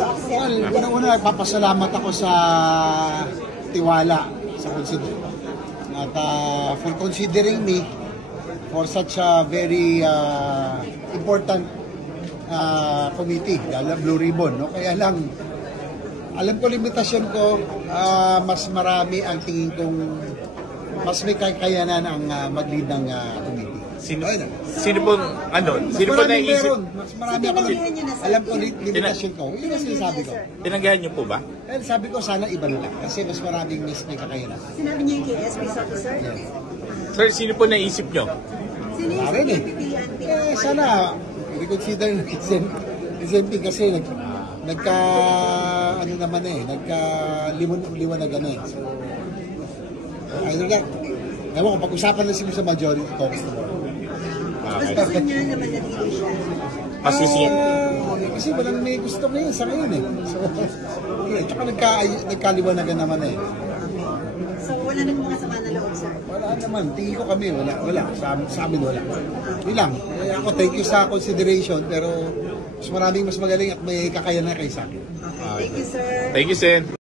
Well, una-una, papasalamat ako sa tiwala sa at for considering me for such a very important committee, Blue Ribbon. No? Kaya lang, alam ko limitasyon ko, mas marami ang tingin kong mas may kakayanan ang mag-lead ng committee. Sino po naisip? Mas marami ako. Alam ko limitasyon ko. Yun ang sinasabi ko. Tinanggahan niyo po ba? Kaya sabi ko sana iba na lang. Kasi mas maraming mas may kakayanan. Sinabi niyo yung KS Rizal, sir? Yes. Sir, sino po naisip niyo? Sino yung Marin eh. Sana reconsider ng SMT kasi nagka ano naman nagka-liwanagan eh. So, I don't know. Ewan ko, pag-usapan na sila sa majority talks tomorrow. Mas gusto niya naman na dito siya. Pasisin. Kasi walang may gusto ngayon sa ngayon eh. So, tsaka nagkaliwanagan naman eh. So, wala na mga sama na loob, sir? Wala naman. Tingin ko kami, wala. Sa amin wala. Yun lang. Ako, thank you sa consideration, pero mas maraming mas magaling at may kakayanan kayo sa akin. Okay. Thank you, sir. Thank you, Sen.